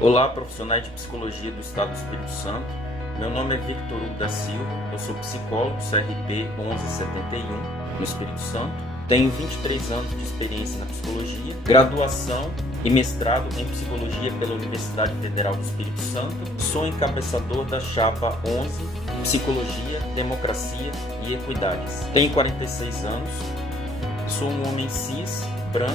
Olá, profissionais de psicologia do Estado do Espírito Santo. Meu nome é Victor Hugo da Silva, eu sou psicólogo CRP 1171 no Espírito Santo. Tenho 23 anos de experiência na psicologia, graduação e mestrado em psicologia pela Universidade Federal do Espírito Santo. Sou encabeçador da chapa 11, Psicologia, Democracia e Equidades. Tenho 46 anos, sou um homem cis, branco,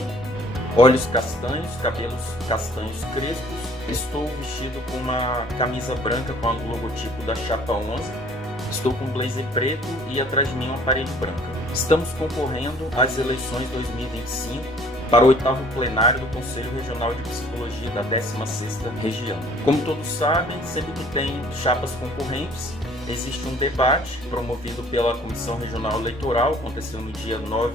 olhos castanhos, cabelos castanhos crespos. Estou vestido com uma camisa branca com o logotipo da chapa 11. Estou com um blazer preto e atrás de mim uma parede branca. Estamos concorrendo às eleições 2025 para o 8º plenário do Conselho Regional de Psicologia da 16ª Região. Como todos sabem, sempre que tem chapas concorrentes, existe um debate promovido pela Comissão Regional Eleitoral, aconteceu no dia 9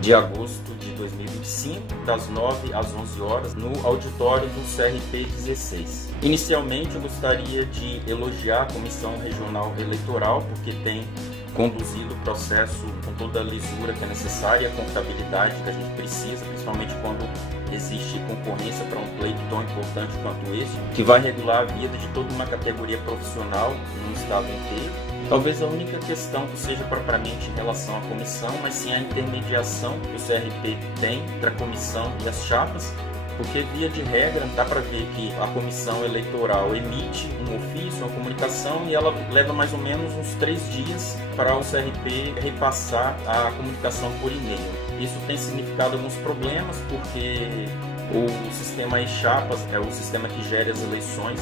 de agosto de 2025, das 9 às 11 horas, no auditório do CRP 16. Inicialmente, eu gostaria de elogiar a Comissão Regional Eleitoral, porque tem conduzido o processo com toda a lisura que é necessária, a confiabilidade que a gente precisa, principalmente quando existe concorrência para um pleito tão importante quanto esse, que vai regular a vida de toda uma categoria profissional no estado inteiro. Talvez a única questão que seja propriamente em relação à comissão, mas sim a intermediação que o CRP tem entre a comissão e as chapas, porque via de regra dá para ver que a comissão eleitoral emite um ofício, uma comunicação, e ela leva mais ou menos uns 3 dias para o CRP repassar a comunicação por e-mail. Isso tem significado alguns problemas, porque o sistema e-chapas é o sistema que gera as eleições,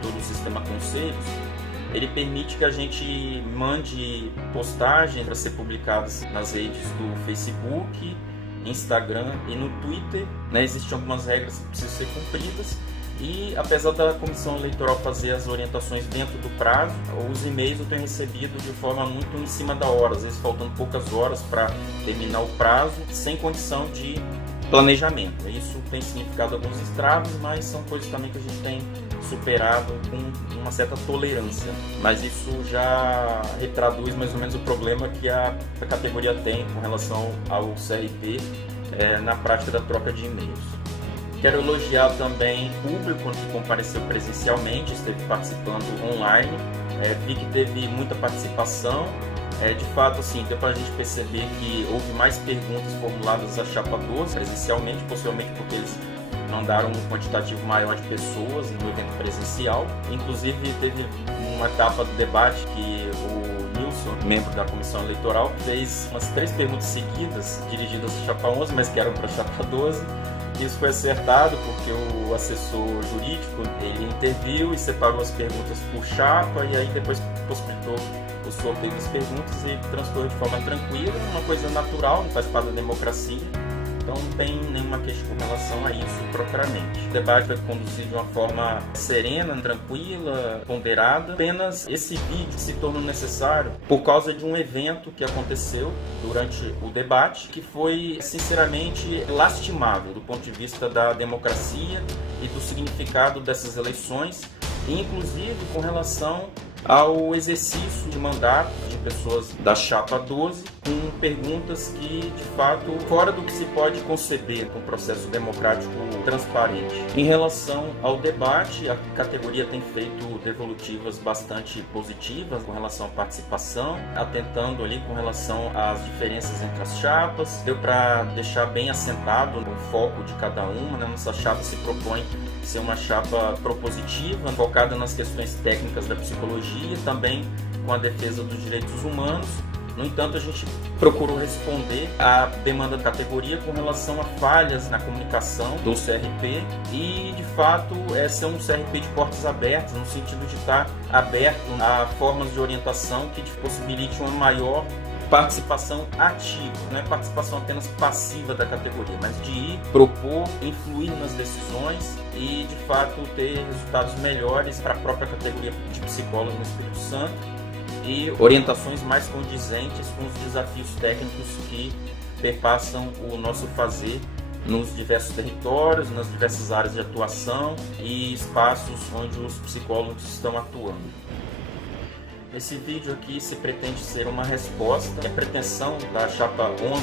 todo o sistema conselhos. Ele permite que a gente mande postagens para ser publicadas nas redes do Facebook, Instagram e no Twitter. Existem algumas regras que precisam ser cumpridas e, apesar da comissão eleitoral fazer as orientações dentro do prazo, os e-mails eu tenho recebido de forma muito em cima da hora, às vezes faltando poucas horas para terminar o prazo, sem condição de planejamento. Isso tem significado alguns estragos, mas são coisas também que a gente tem superado com uma certa tolerância. Mas isso já retraduz mais ou menos o problema que a categoria tem com relação ao CRP na prática da troca de e-mails. Quero elogiar também o público que compareceu presencialmente, esteve participando online. Vi que teve muita participação. De fato, assim, deu para a gente perceber que houve mais perguntas formuladas à chapa 12 presencialmente, possivelmente porque eles mandaram um quantitativo maior de pessoas no evento presencial. Inclusive, teve uma etapa do debate que o Nilson, membro da comissão eleitoral, fez umas 3 perguntas seguidas dirigidas à chapa 11, mas que eram para a chapa 12. Isso foi acertado porque o assessor jurídico ele interviu e separou as perguntas por chapa, e aí depois possibilitou o sorteio das perguntas e transcorreu de forma tranquila, uma coisa natural, faz parte da democracia. Então não tem nenhuma queixa com relação a isso propriamente. O debate vai conduzir de uma forma serena, tranquila, ponderada. Apenas esse vídeo se tornou necessário por causa de um evento que aconteceu durante o debate, que foi sinceramente lastimável do ponto de vista da democracia e do significado dessas eleições, inclusive com relação ao exercício de mandato de pessoas da chapa 12, com perguntas que, de fato, fora do que se pode conceber com um processo democrático transparente. Em relação ao debate, a categoria tem feito devolutivas bastante positivas com relação à participação, atentando ali com relação às diferenças entre as chapas. Deu para deixar bem assentado o foco de cada uma, Nossa chapa se propõe ser uma chapa propositiva, focada nas questões técnicas da psicologia, também com a defesa dos direitos humanos. No entanto, a gente procurou responder à demanda da categoria com relação a falhas na comunicação do CRP e, de fato, ser um CRP de portas abertas, no sentido de estar aberto a formas de orientação que possibilite uma maior participação ativa, não é participação apenas passiva da categoria, mas de ir, propor, influir nas decisões e, de fato, ter resultados melhores para a própria categoria de psicólogos no Espírito Santo e orientações mais condizentes com os desafios técnicos que perpassam o nosso fazer nos diversos territórios, nas diversas áreas de atuação e espaços onde os psicólogos estão atuando. Esse vídeo aqui se pretende ser uma resposta. A pretensão da chapa 11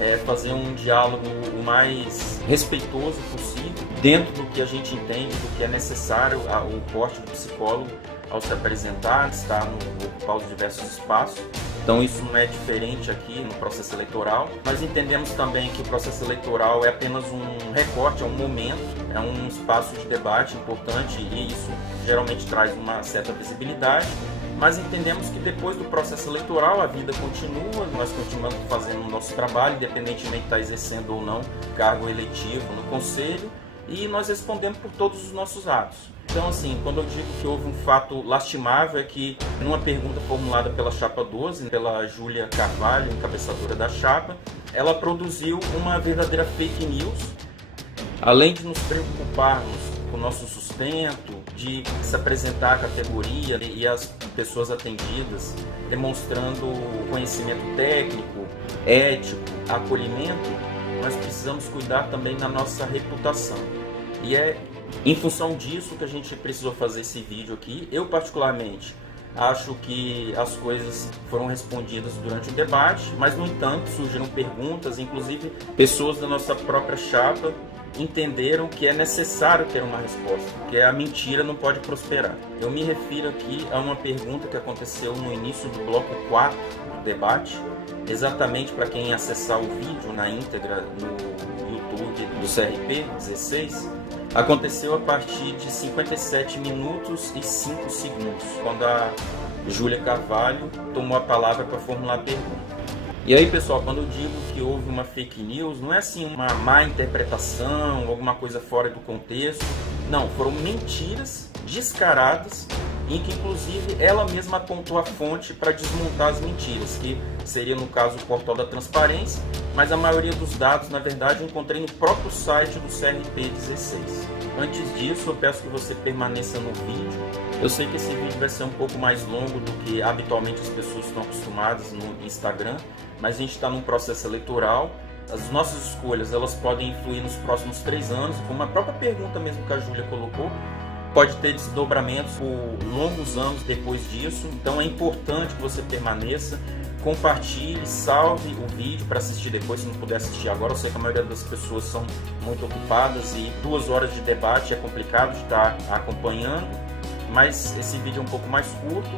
é fazer um diálogo o mais respeitoso possível, dentro do que a gente entende, do que é necessário, o porte do psicólogo ao se apresentar, estar ocupar os diversos espaços. Então isso não é diferente aqui no processo eleitoral. Nós entendemos também que o processo eleitoral é apenas um recorte, é um momento, é um espaço de debate importante e isso geralmente traz uma certa visibilidade. Mas entendemos que depois do processo eleitoral a vida continua, nós continuamos fazendo o nosso trabalho, independentemente de estar exercendo ou não cargo eletivo no Conselho, e nós respondemos por todos os nossos atos. Então, assim, quando eu digo que houve um fato lastimável, é que numa pergunta formulada pela Chapa 12, pela Júlia Carvalho, encabeçadora da Chapa, ela produziu uma verdadeira fake news. Além de nos preocuparmos com o nosso sustento, de se apresentar à categoria e as pessoas atendidas demonstrando conhecimento técnico, ético, acolhimento, nós precisamos cuidar também da nossa reputação. E é em função disso que a gente precisou fazer esse vídeo aqui. Eu, particularmente, acho que as coisas foram respondidas durante o debate, mas, no entanto, surgiram perguntas, inclusive pessoas da nossa própria chapa entenderam que é necessário ter uma resposta, porque a mentira não pode prosperar. Eu me refiro aqui a uma pergunta que aconteceu no início do bloco 4 do debate, exatamente para quem acessar o vídeo na íntegra no YouTube do CRP 16, aconteceu a partir de 57 minutos e 5 segundos, quando a Júlia Carvalho tomou a palavra para formular a pergunta. E aí, pessoal, quando eu digo que houve uma fake news, não é assim uma má interpretação, alguma coisa fora do contexto. Não, foram mentiras descaradas, em que inclusive ela mesma apontou a fonte para desmontar as mentiras, que seria no caso o portal da transparência, mas a maioria dos dados, na verdade, eu encontrei no próprio site do CRP 16. Antes disso, eu peço que você permaneça no vídeo. Eu sei que esse vídeo vai ser um pouco mais longo do que habitualmente as pessoas estão acostumadas no Instagram, mas a gente está num processo eleitoral. As nossas escolhas elas podem influir nos próximos 3 anos, como a própria pergunta mesmo que a Júlia colocou, pode ter desdobramentos por longos anos depois disso. Então é importante que você permaneça, compartilhe, salve o vídeo para assistir depois, se não puder assistir agora. Eu sei que a maioria das pessoas são muito ocupadas e 2 horas de debate é complicado de estar acompanhando, mas esse vídeo é um pouco mais curto.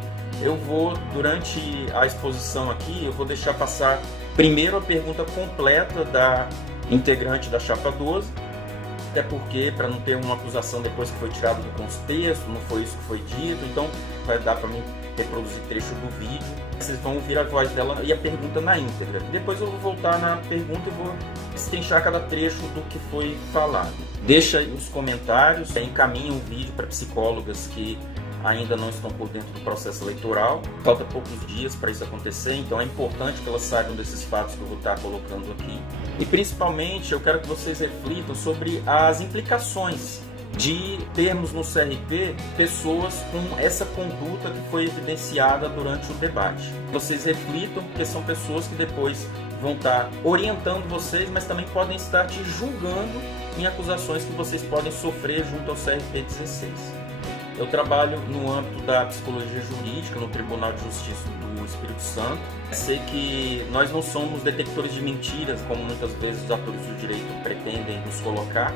Eu vou, durante a exposição aqui, eu vou deixar passar primeiro a pergunta completa da integrante da Chapa 12, até porque, para não ter uma acusação depois que foi tirado do contexto, não foi isso que foi dito, então vai dar para mim reproduzir trecho do vídeo. Vocês vão ouvir a voz dela e a pergunta na íntegra. Depois eu vou voltar na pergunta e vou destrinchar cada trecho do que foi falado. Deixa aí os comentários, encaminha o vídeo para psicólogas que ainda não estão por dentro do processo eleitoral. Falta poucos dias para isso acontecer, então é importante que elas saibam desses fatos que eu vou estar colocando aqui. E principalmente eu quero que vocês reflitam sobre as implicações de termos no CRP pessoas com essa conduta que foi evidenciada durante o debate. Vocês reflitam, porque são pessoas que depois vão estar orientando vocês, mas também podem estar te julgando em acusações que vocês podem sofrer junto ao CRP 16. Eu trabalho no âmbito da psicologia jurídica no Tribunal de Justiça do Espírito Santo. Sei que nós não somos detectores de mentiras, como muitas vezes os atores do direito pretendem nos colocar.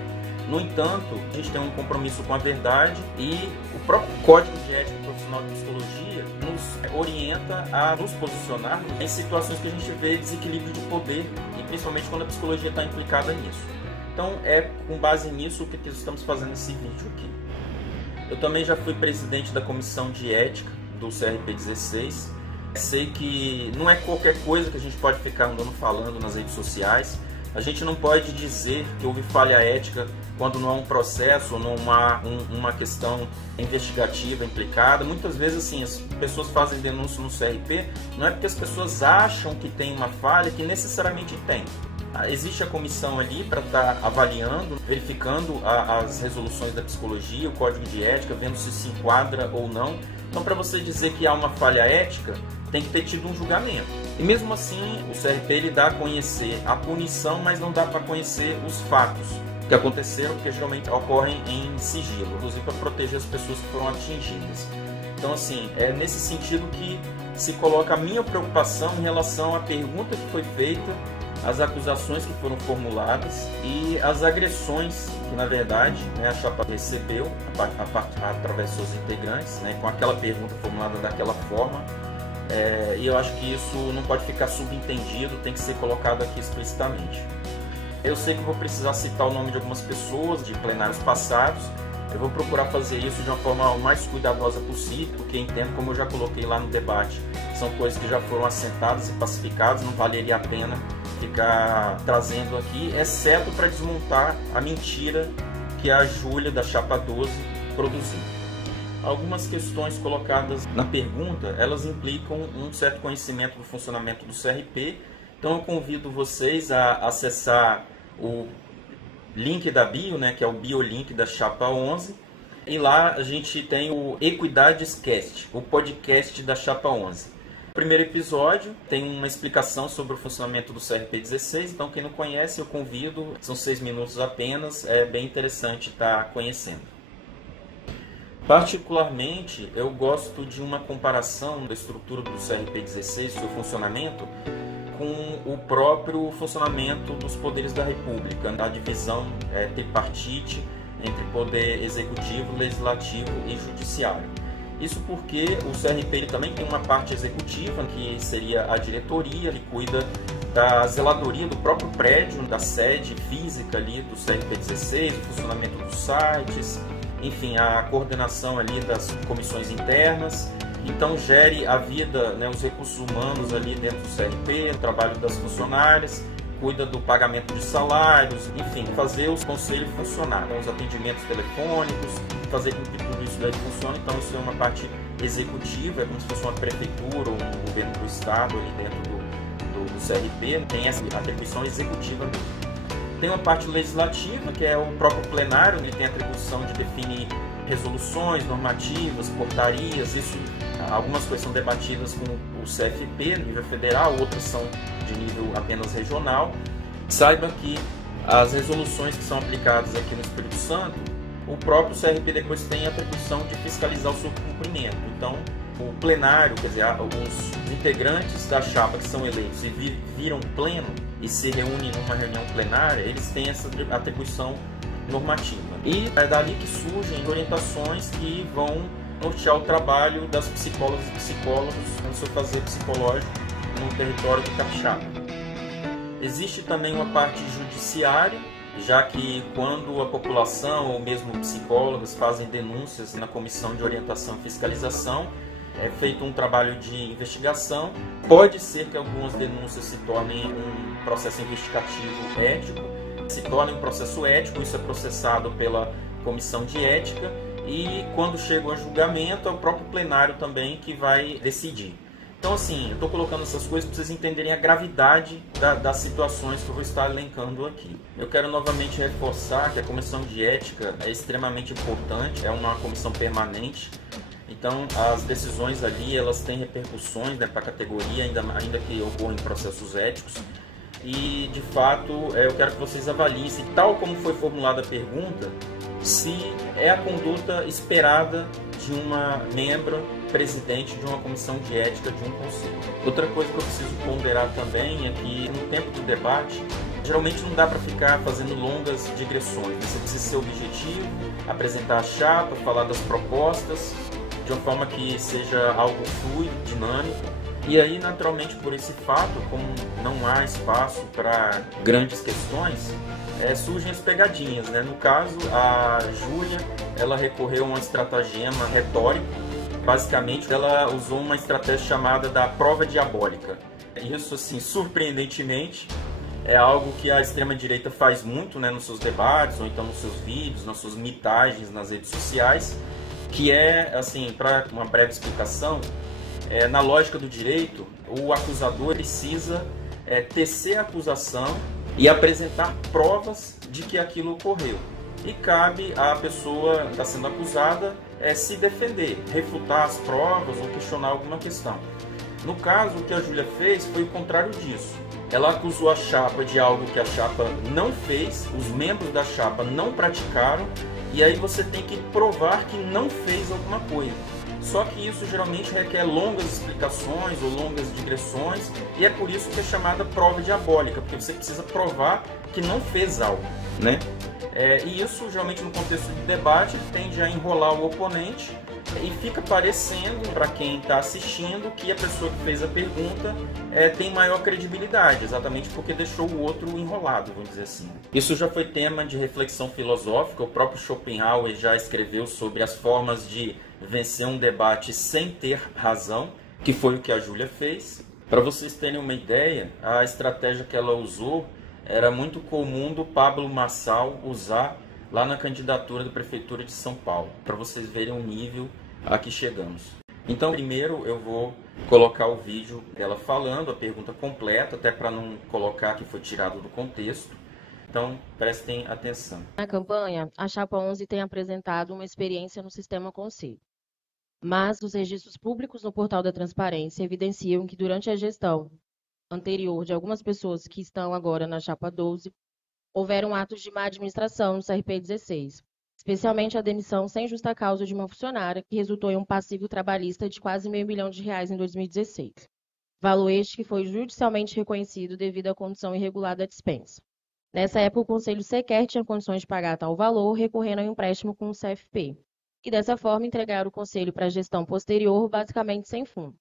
No entanto, a gente tem um compromisso com a verdade e o próprio Código de Ética Profissional de Psicologia nos orienta a nos posicionarmos em situações que a gente vê desequilíbrio de poder e principalmente quando a psicologia está implicada nisso. Então é com base nisso que estamos fazendo esse vídeo aqui. Eu também já fui presidente da Comissão de Ética do CRP 16. Sei que não é qualquer coisa que a gente pode ficar andando falando nas redes sociais. A gente não pode dizer que houve falha ética quando não há um processo ou não há uma questão investigativa implicada. Muitas vezes assim, as pessoas fazem denúncia no CRP, não é porque as pessoas acham que tem uma falha que necessariamente tem. Existe a comissão ali para estar avaliando, verificando as resoluções da psicologia, o código de ética, vendo se enquadra ou não. Então, para você dizer que há uma falha ética, tem que ter tido um julgamento. E mesmo assim, o CRP ele dá a conhecer a punição, mas não dá para conhecer os fatos que aconteceram, porque geralmente ocorrem em sigilo, inclusive para proteger as pessoas que foram atingidas. Então, assim, é nesse sentido que se coloca a minha preocupação em relação à pergunta que foi feita as acusações que foram formuladas e as agressões que, na verdade, né, a chapa recebeu através dos seus integrantes, né, com aquela pergunta formulada daquela forma. E eu acho que isso não pode ficar subentendido, tem que ser colocado aqui explicitamente. Eu sei que vou precisar citar o nome de algumas pessoas de plenários passados. Eu vou procurar fazer isso de uma forma o mais cuidadosa possível, porque entendo, como eu já coloquei lá no debate, são coisas que já foram assentadas e pacificadas, não valeria a pena ficar trazendo aqui, exceto para desmontar a mentira que a Júlia da Chapa 12 produziu. Algumas questões colocadas na pergunta, elas implicam um certo conhecimento do funcionamento do CRP, então eu convido vocês a acessar o link da bio, né, que é o biolink da Chapa 11, e lá a gente tem o Equidades Cast, o podcast da Chapa 11. O primeiro episódio tem uma explicação sobre o funcionamento do CRP16, então quem não conhece eu convido, são 6 minutos apenas, é bem interessante estar conhecendo. Particularmente, eu gosto de uma comparação da estrutura do CRP16, seu funcionamento, com o próprio funcionamento dos poderes da República, da divisão tripartite entre poder executivo, legislativo e judiciário. Isso porque o CRP ele também tem uma parte executiva, que seria a diretoria, ele cuida da zeladoria do próprio prédio, da sede física ali do CRP16, o funcionamento dos sites, enfim, a coordenação ali das comissões internas. Então gere a vida, né, os recursos humanos ali dentro do CRP, o trabalho das funcionárias, cuida do pagamento de salários, enfim, fazer os conselhos funcionar, os atendimentos telefônicos, fazer com que tudo isso daí funcione. Então isso é uma parte executiva, é como se fosse uma prefeitura ou um governo do estado ali dentro do CRP, tem essa atribuição executiva mesmo. Tem uma parte legislativa, que é o próprio plenário, ele tem a atribuição de definir resoluções, normativas, portarias, isso, algumas coisas são debatidas com o CFP, no nível federal, outras são de nível apenas regional. Saiba que as resoluções que são aplicadas aqui no Espírito Santo, o próprio CRP depois tem a atribuição de fiscalizar o seu cumprimento. Então, o plenário, quer dizer, os integrantes da chapa que são eleitos e viram pleno e se reúnem numa reunião plenária, eles têm essa atribuição normativa. E é dali que surgem orientações que vão nortear o trabalho das psicólogas e psicólogos no seu fazer psicológico no território do Capixaba. Existe também uma parte judiciária, já que quando a população ou mesmo psicólogos fazem denúncias na Comissão de Orientação e Fiscalização, é feito um trabalho de investigação. Pode ser que algumas denúncias se tornem um processo investigativo ético, se torne um processo ético, isso é processado pela Comissão de Ética, e quando chega a julgamento é o próprio plenário também que vai decidir. Então assim, eu estou colocando essas coisas para vocês entenderem a gravidade das situações que eu vou estar elencando aqui. Eu quero novamente reforçar que a Comissão de Ética é extremamente importante, é uma comissão permanente. Então as decisões ali elas têm repercussões, né, para a categoria, ainda que ocorram em processos éticos. E de fato eu quero que vocês avaliem, se, tal como foi formulada a pergunta, se é a conduta esperada de uma membro presidente de uma comissão de ética de um conselho. Outra coisa que eu preciso ponderar também é que no tempo do debate, geralmente não dá para ficar fazendo longas digressões. Você precisa ser objetivo, apresentar a chapa, falar das propostas, de uma forma que seja algo fluido, dinâmico. E aí, naturalmente, por esse fato, como não há espaço para grandes questões, surgem as pegadinhas, né? No caso, a Júlia, ela recorreu a um estratagema retórico. Basicamente, ela usou uma estratégia chamada da prova diabólica. Isso, assim, surpreendentemente, é algo que a extrema-direita faz muito, né, nos seus debates, ou então nos seus vídeos, nas suas mitagens nas redes sociais, que é, assim, para uma breve explicação, na lógica do direito, o acusador precisa tecer a acusação e apresentar provas de que aquilo ocorreu. E cabe à pessoa que está sendo acusada se defender, refutar as provas ou questionar alguma questão. No caso, o que a Júlia fez foi o contrário disso. Ela acusou a chapa de algo que a chapa não fez, os membros da chapa não praticaram, e aí você tem que provar que não fez alguma coisa. Só que isso geralmente requer longas explicações ou longas digressões, e é por isso que é chamada prova diabólica, porque você precisa provar que não fez algo, né? E isso, geralmente, no contexto de debate, tende a enrolar o oponente e fica parecendo, para quem está assistindo, que a pessoa que fez a pergunta tem maior credibilidade, exatamente porque deixou o outro enrolado, vamos dizer assim. Isso já foi tema de reflexão filosófica. O próprio Schopenhauer já escreveu sobre as formas de vencer um debate sem ter razão, que foi o que a Júlia fez. Para vocês terem uma ideia, a estratégia que ela usou era muito comum do Pablo Marçal usar lá na candidatura da Prefeitura de São Paulo, para vocês verem o nível a que chegamos. Então, primeiro eu vou colocar o vídeo dela falando, a pergunta completa, até para não colocar que foi tirado do contexto. Então, prestem atenção. Na campanha, a Chapa 11 tem apresentado uma experiência no sistema Conselho. Mas os registros públicos no portal da Transparência evidenciam que durante a gestão anterior de algumas pessoas que estão agora na Chapa 12, houveram atos de má administração no CRP 16, especialmente a demissão sem justa causa de uma funcionária, que resultou em um passivo trabalhista de quase R$500 mil em 2016. Valor este que foi judicialmente reconhecido devido à condição irregular da dispensa. Nessa época, o Conselho sequer tinha condições de pagar tal valor, recorrendo a um empréstimo com o CFP, e dessa forma entregaram o Conselho para a gestão posterior, basicamente sem fundo.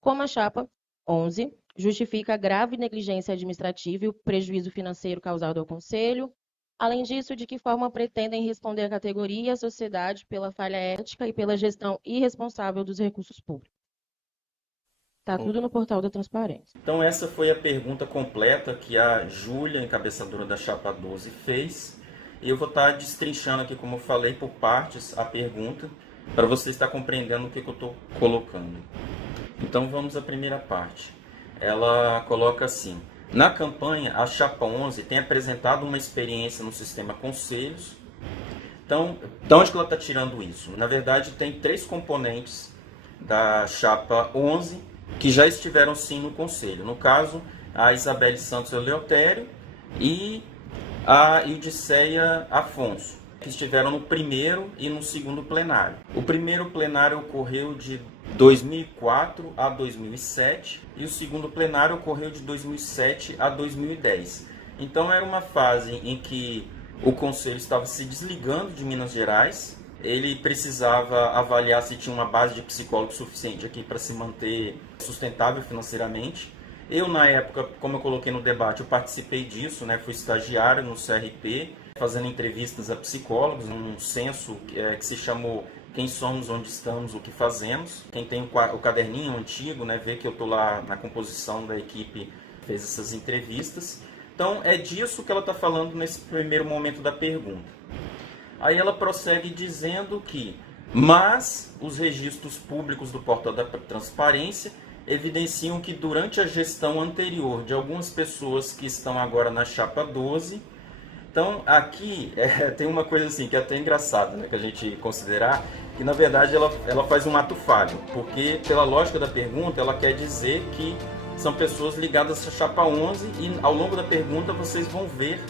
Como a Chapa 11 justifica a grave negligência administrativa e o prejuízo financeiro causado ao Conselho. Além disso, de que forma pretendem responder à categoria e à sociedade pela falha ética e pela gestão irresponsável dos recursos públicos. Está tudo no portal da Transparência. Então essa foi a pergunta completa que a Júlia, encabeçadora da Chapa 12, fez. E eu vou estar destrinchando aqui, como eu falei, por partes a pergunta, para você estar compreendendo o que eu estou colocando. Então vamos à primeira parte. Ela coloca assim: na campanha, a Chapa 11 tem apresentado uma experiência no sistema Conselhos. Então, de onde que ela está tirando isso? Na verdade, tem 3 componentes da Chapa 11 que já estiveram sim no Conselho. No caso, a Isabelle Santos Eleutério e a Ildiceia Afonso, que estiveram no primeiro e no segundo plenário. O primeiro plenário ocorreu de 2004 a 2007 e o segundo plenário ocorreu de 2007 a 2010. Então era uma fase em que o Conselho estava se desligando de Minas Gerais. Ele precisava avaliar se tinha uma base de psicólogos suficiente aqui para se manter sustentável financeiramente. Eu, na época, como eu coloquei no debate, eu participei disso, né? Fui estagiário no CRP, fazendo entrevistas a psicólogos, num censo que se chamou Quem Somos, Onde Estamos, O Que Fazemos. Quem tem o caderninho antigo, né, vê que eu estou lá na composição da equipe que fez essas entrevistas. Então, é disso que ela está falando nesse primeiro momento da pergunta. Aí ela prossegue dizendo que, mas os registros públicos do portal da Transparência evidenciam que durante a gestão anterior de algumas pessoas que estão agora na Chapa 12, então aqui tem uma coisa assim que é até engraçada, né, que a gente considerar, que na verdade ela faz um ato falho, porque pela lógica da pergunta ela quer dizer que são pessoas ligadas à Chapa 11 e ao longo da pergunta vocês vão ver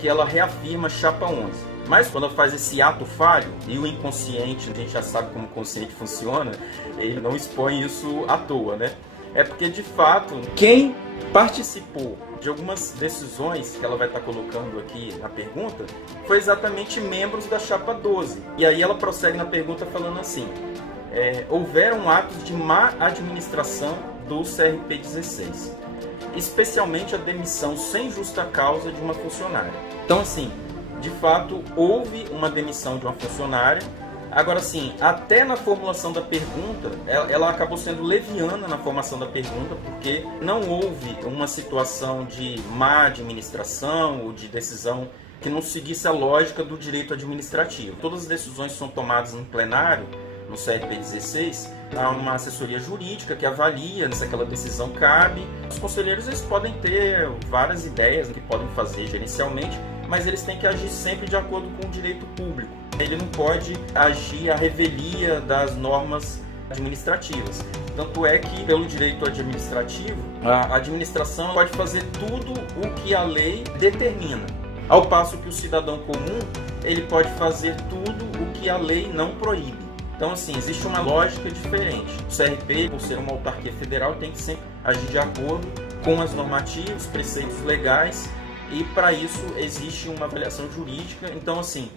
que ela reafirma Chapa 11. Mas quando ela faz esse ato falho, e o inconsciente, a gente já sabe como o consciente funciona, ele não expõe isso à toa, né? É porque, de fato, quem participou de algumas decisões que ela vai estar colocando aqui na pergunta foi exatamente membros da Chapa 12. E aí ela prossegue na pergunta falando assim: houveram atos de má administração do CRP 16, especialmente a demissão sem justa causa de uma funcionária. Então, assim, de fato, houve uma demissão de uma funcionária. Agora sim, até na formulação da pergunta, ela acabou sendo leviana na formação da pergunta, porque não houve uma situação de má administração ou de decisão que não seguisse a lógica do direito administrativo. Todas as decisões são tomadas no plenário, no CRP 16, há uma assessoria jurídica que avalia se aquela decisão cabe. Os conselheiros eles podem ter várias ideias do que podem fazer gerencialmente, mas eles têm que agir sempre de acordo com o direito público. Ele não pode agir à revelia das normas administrativas. Tanto é que, pelo direito administrativo, a administração pode fazer tudo o que a lei determina, ao passo que o cidadão comum ele pode fazer tudo o que a lei não proíbe. Então, assim, existe uma lógica diferente. O CRP, por ser uma autarquia federal, tem que sempre agir de acordo com as normativas, preceitos legais, e para isso existe uma avaliação jurídica. Então, assim,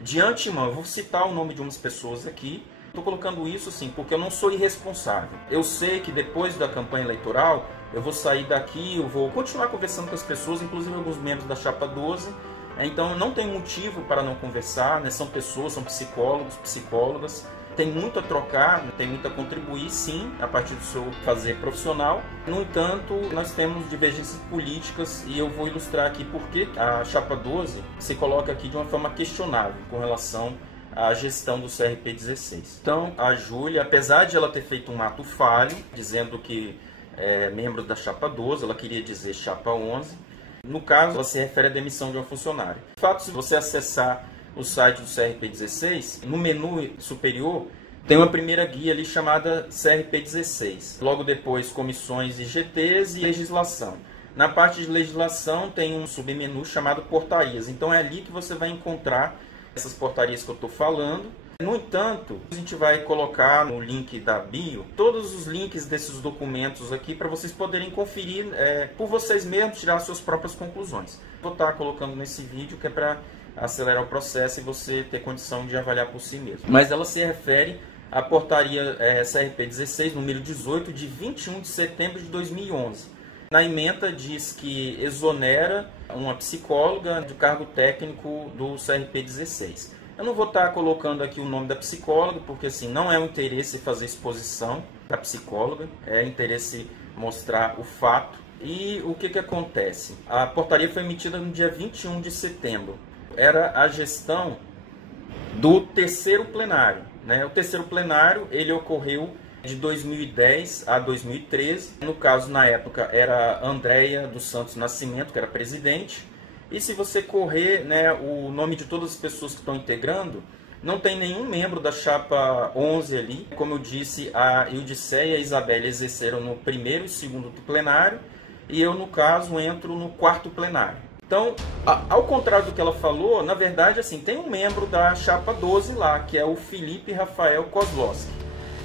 de antemão, eu vou citar o nome de umas pessoas aqui. Estou colocando isso assim porque eu não sou irresponsável. Eu sei que depois da campanha eleitoral eu vou sair daqui, eu vou continuar conversando com as pessoas, inclusive alguns membros da Chapa 12. Então não tem motivo para não conversar, né? São pessoas, são psicólogos, psicólogas. Tem muito a trocar, tem muito a contribuir, sim, a partir do seu fazer profissional. No entanto, nós temos divergências políticas e eu vou ilustrar aqui porque a Chapa 12 se coloca aqui de uma forma questionável com relação à gestão do CRP 16. Então, a Júlia, apesar de ela ter feito um ato falho, dizendo que é membro da Chapa 12, ela queria dizer Chapa 11, no caso, ela se refere à demissão de uma funcionária. De fato, se você acessar o site do CRP 16, no menu superior, tem uma primeira guia ali chamada CRP 16. Logo depois, comissões e GTs e legislação. Na parte de legislação tem um submenu chamado portarias. Então é ali que você vai encontrar essas portarias que eu estou falando. No entanto, a gente vai colocar no link da bio todos os links desses documentos aqui para vocês poderem conferir por vocês mesmos, tirar suas próprias conclusões. Vou estar colocando nesse vídeo que é para acelerar o processo e você ter condição de avaliar por si mesmo. Mas ela se refere à portaria CRP 16, número 18, de 21 de setembro de 2011. Na ementa diz que exonera uma psicóloga do cargo técnico do CRP 16. Eu não vou estar colocando aqui o nome da psicóloga, porque assim, não é um interesse fazer exposição da psicóloga, é interesse mostrar o fato. E o que acontece? A portaria foi emitida no dia 21 de setembro. Era a gestão do terceiro plenário, né? O terceiro plenário ele ocorreu de 2010 a 2013. No caso, na época, era Andréia dos Santos Nascimento, que era presidente. E se você correr, né, o nome de todas as pessoas que estão integrando, não tem nenhum membro da Chapa 11 ali. Como eu disse, a Ildiceia e a Isabelle exerceram no primeiro e segundo plenário. E eu, no caso, entro no quarto plenário. Então, ao contrário do que ela falou, na verdade, assim, tem um membro da Chapa 12 lá, que é o Felipe Rafael Kozlowski.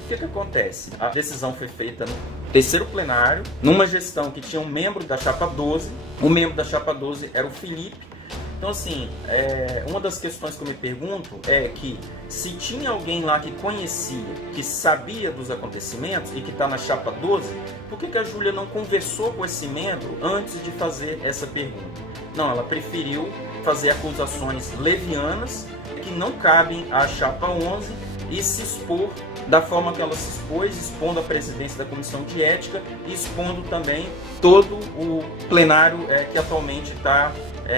O que acontece? A decisão foi feita no terceiro plenário, numa gestão que tinha um membro da Chapa 12. O membro da Chapa 12 era o Felipe. Então, assim, uma das questões que eu me pergunto é que se tinha alguém lá que conhecia, que sabia dos acontecimentos e que está na Chapa 12, por que a Júlia não conversou com esse membro antes de fazer essa pergunta? Não, ela preferiu fazer acusações levianas que não cabem à Chapa 11 e se expor da forma que ela se expôs, expondo a presidência da Comissão de Ética e expondo também todo o plenário que atualmente está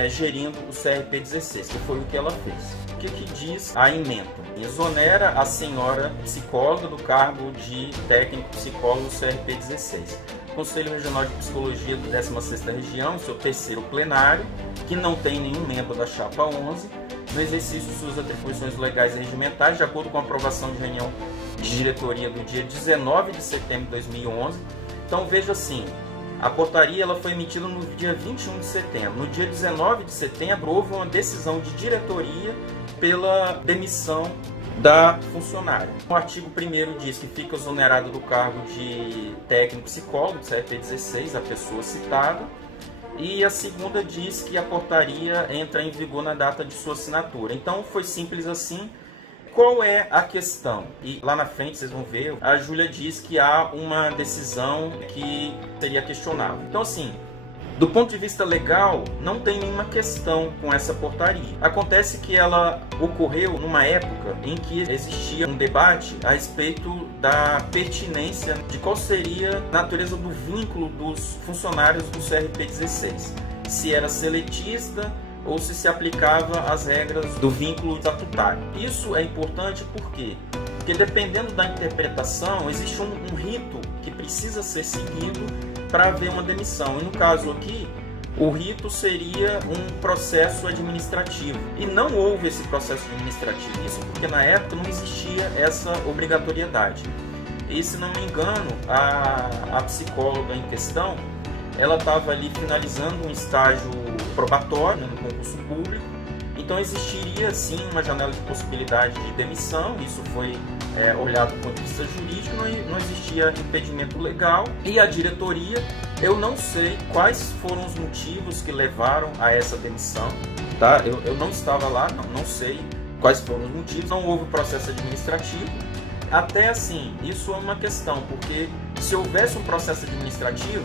gerindo o CRP 16, que foi o que ela fez. O que diz a ementa? Exonera a senhora psicóloga do cargo de técnico psicólogo do CRP 16. Conselho Regional de Psicologia do 16ª Região, seu terceiro plenário, que não tem nenhum membro da Chapa 11, no exercício de suas atribuições legais e regimentais, de acordo com a aprovação de reunião de diretoria do dia 19 de setembro de 2011. Então veja assim, a portaria ela foi emitida no dia 21 de setembro. No dia 19 de setembro houve uma decisão de diretoria pela demissão da funcionária. O artigo 1º diz que fica exonerado do cargo de técnico psicólogo, do CRP 16, a pessoa citada. E a segunda diz que a portaria entra em vigor na data de sua assinatura. Então foi simples assim. Qual é a questão? E lá na frente vocês vão ver, a Júlia diz que há uma decisão que seria questionável. Então assim, do ponto de vista legal, não tem nenhuma questão com essa portaria. Acontece que ela ocorreu numa época em que existia um debate a respeito da pertinência de qual seria a natureza do vínculo dos funcionários do CRP 16. Se era seletista ou se aplicava as regras do vínculo estatutário. Isso é importante por quê? Porque dependendo da interpretação, existe um rito que precisa ser seguido para haver uma demissão. E no caso aqui, o rito seria um processo administrativo. E não houve esse processo administrativo. Isso porque na época não existia essa obrigatoriedade. E se não me engano, a psicóloga em questão, ela estava ali finalizando um estágio probatório no concurso público, então existiria sim uma janela de possibilidade de demissão. Isso foi olhado do ponto de vista jurídico, não existia impedimento legal. E a diretoria, eu não sei quais foram os motivos que levaram a essa demissão, tá? Eu não estava lá, não sei quais foram os motivos, não houve processo administrativo. Até assim, isso é uma questão, porque se houvesse um processo administrativo,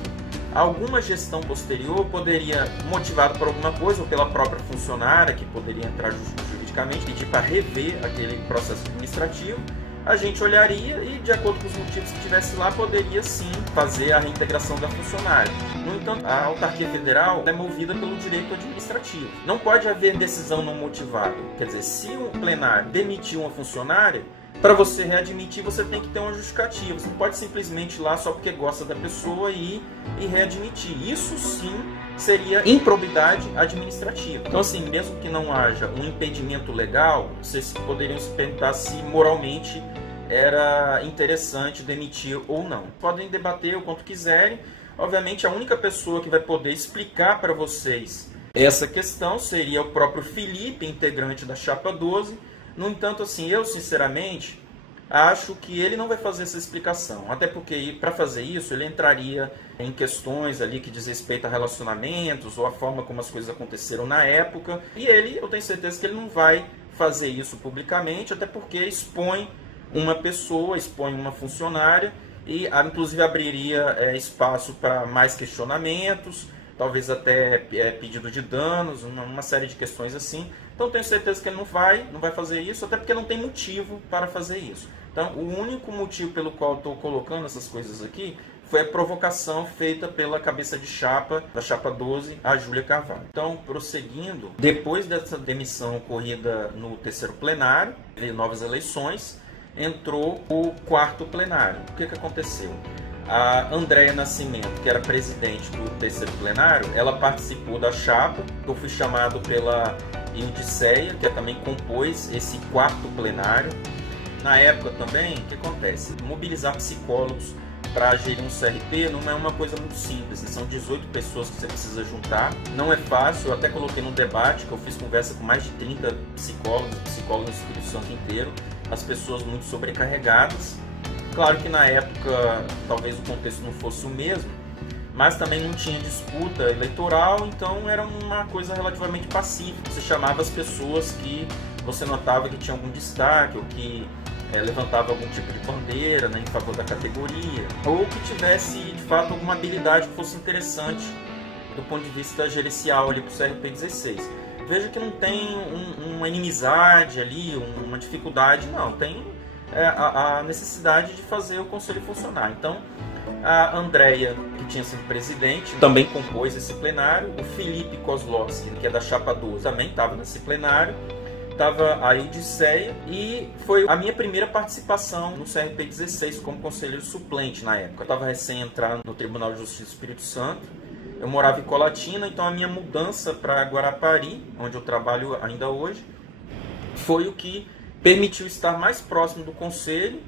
alguma gestão posterior poderia, motivado por alguma coisa, ou pela própria funcionária, que poderia entrar juridicamente, pedir para rever aquele processo administrativo, a gente olharia e, de acordo com os motivos que tivesse lá, poderia sim fazer a reintegração da funcionária. No entanto, a autarquia federal é movida pelo direito administrativo. Não pode haver decisão não motivada. Quer dizer, se um plenário demitiu uma funcionária, para você readmitir, você tem que ter uma justificativa. Você não pode simplesmente ir lá só porque gosta da pessoa e readmitir. Isso sim seria improbidade administrativa. Então, assim, mesmo que não haja um impedimento legal, vocês poderiam se perguntar se moralmente era interessante demitir ou não. Podem debater o quanto quiserem. Obviamente, a única pessoa que vai poder explicar para vocês essa questão seria o próprio Felipe, integrante da Chapa 12. No entanto, assim, eu sinceramente acho que ele não vai fazer essa explicação, até porque para fazer isso ele entraria em questões ali que diz respeito a relacionamentos ou a forma como as coisas aconteceram na época, e eu tenho certeza que ele não vai fazer isso publicamente, até porque expõe uma pessoa, expõe uma funcionária e inclusive abriria espaço para mais questionamentos, talvez até pedido de danos, uma série de questões assim. Então tenho certeza que ele não vai fazer isso, até porque não tem motivo para fazer isso. Então o único motivo pelo qual estou colocando essas coisas aqui foi a provocação feita pela cabeça de chapa, da Chapa 12, a Júlia Carvalho. Então, prosseguindo, depois dessa demissão ocorrida no terceiro plenário, novas eleições, entrou o quarto plenário. O que aconteceu? A Andréia Nascimento, que era presidente do terceiro plenário, ela participou da chapa. Eu fui chamado pela Ildiceia, que também compôs esse quarto plenário. Na época também, o que acontece? Mobilizar psicólogos para gerir um CRP não é uma coisa muito simples. São 18 pessoas que você precisa juntar. Não é fácil. Eu até coloquei no debate que eu fiz conversa com mais de 30 psicólogos no Espírito Santo inteiro. As pessoas muito sobrecarregadas. Claro que na época talvez o contexto não fosse o mesmo, mas também não tinha disputa eleitoral, então era uma coisa relativamente pacífica. Você chamava as pessoas que você notava que tinham algum destaque ou que levantava algum tipo de bandeira, né, em favor da categoria, ou que tivesse de fato alguma habilidade que fosse interessante do ponto de vista gerencial ali para o CRP 16. Veja que não tem uma inimizade ali, uma dificuldade, não, tem a necessidade de fazer o conselho funcionar. Então, a Andréia, que tinha sido presidente, também compôs esse plenário. O Felipe Kozlowski, que é da Chapa 12, também estava nesse plenário. Estava a Ildiceia e foi a minha primeira participação no CRP 16 como conselheiro suplente na época. Eu estava recém entrando no Tribunal de Justiça do Espírito Santo. Eu morava em Colatina, então a minha mudança para Guarapari, onde eu trabalho ainda hoje, foi o que permitiu estar mais próximo do conselho.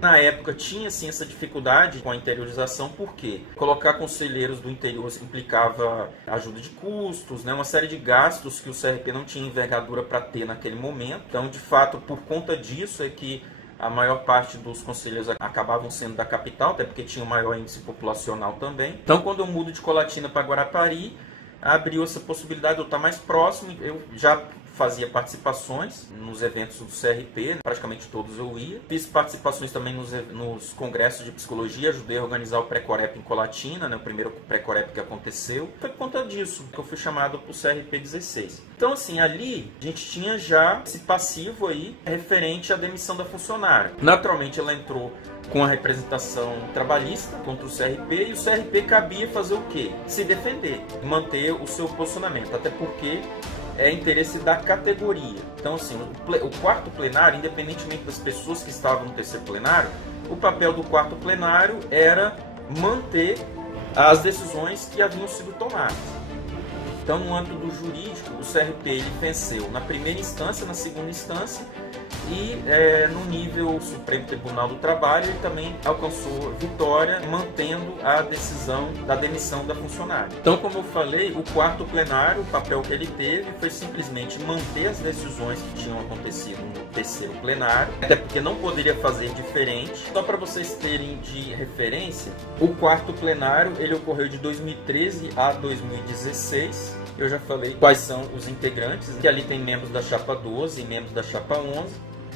Na época tinha sim essa dificuldade com a interiorização, porque colocar conselheiros do interior implicava ajuda de custos, né, uma série de gastos que o CRP não tinha envergadura para ter naquele momento. Então, de fato, por conta disso é que a maior parte dos conselheiros acabavam sendo da capital, até porque tinha um maior índice populacional também. Então, quando eu mudo de Colatina para Guarapari, abriu essa possibilidade de eu estar mais próximo. Eu já fazia participações nos eventos do CRP, praticamente todos eu ia. Fiz participações também nos congressos de psicologia, ajudei a organizar o pré-corep em Colatina, né, o primeiro pré-corep que aconteceu. Foi por conta disso que eu fui chamado para o CRP 16. Então, assim, ali a gente tinha já esse passivo aí referente à demissão da funcionária. Naturalmente, ela entrou com a representação trabalhista contra o CRP, e o CRP cabia fazer o quê? Se defender, manter o seu posicionamento, até porque é interesse da categoria. Então, assim, o quarto plenário, independentemente das pessoas que estavam no terceiro plenário, o papel do quarto plenário era manter as decisões que haviam sido tomadas. Então, no âmbito do jurídico, o CRP ele venceu na primeira instância, na segunda instância, e no nível Supremo Tribunal do Trabalho ele também alcançou vitória, mantendo a decisão da demissão da funcionária. Então, como eu falei, o quarto plenário, o papel que ele teve foi simplesmente manter as decisões que tinham acontecido no terceiro plenário, até porque não poderia fazer diferente. Só para vocês terem de referência, o quarto plenário ele ocorreu de 2013 a 2016. Eu já falei quais são os integrantes, que ali tem membros da chapa 12 e membros da chapa 11.